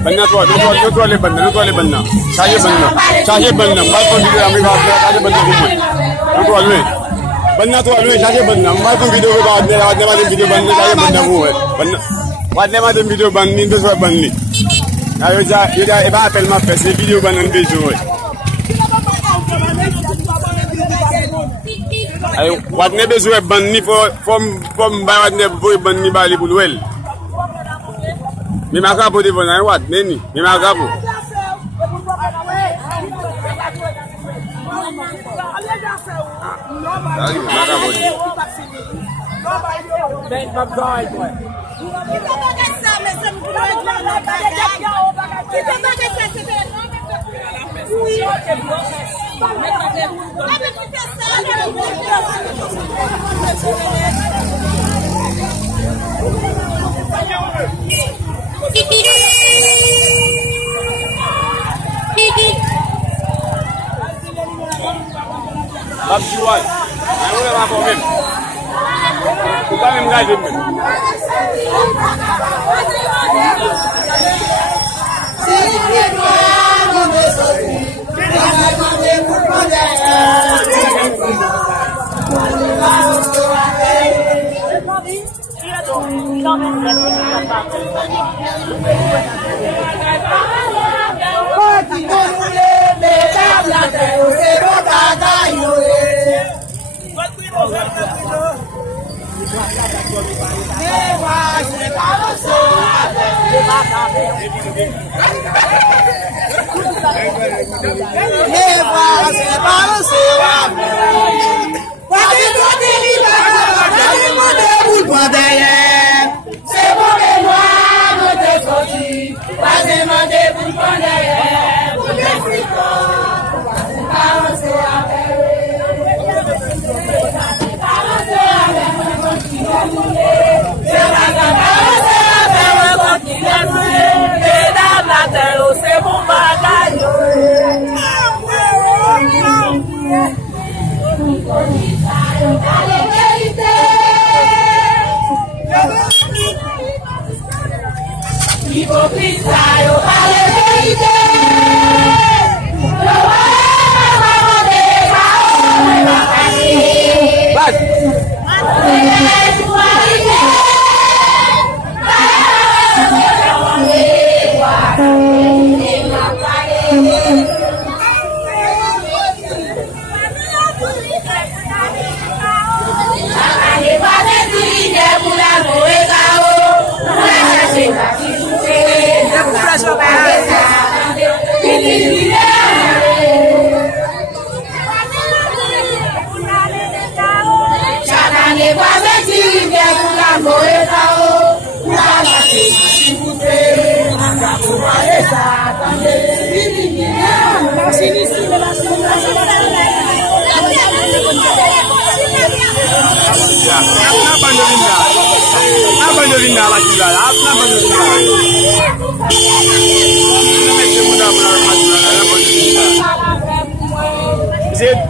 बनना तो वाले बनना चाहिए बनना बात को वीडियो हमें बात चाहिए बनना तो वाले बनना चाहिए बनना मैं तो वीडियो के बाद वाले वीडियो बनने चाहिए बनना वो है बनना वाले वीडियो बननी तो सब बननी ये बात है मैं पैसे वीडियो बनने भी जो है अरे वाले भी जो है बननी फॉर्म वाले वो बननी बाली बुलवेल mi makapo di bona wat neni mi makapo Bab jual, aku dah apa men? Bukan mengaji men.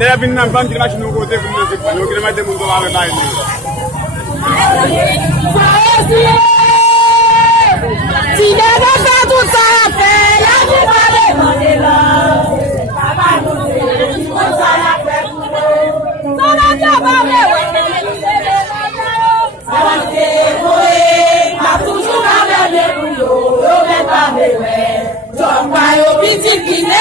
Dia pindah bantu macam nunggu dia pindah sekarang, nunggu dia macam nunggu apa lain. Tidak ada satu sahaja yang boleh menolak. Apa pun salah pun salah jawab boleh. Salah boleh, aku juga boleh dulu, boleh boleh. Jompa yo bici kini.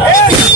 Hey!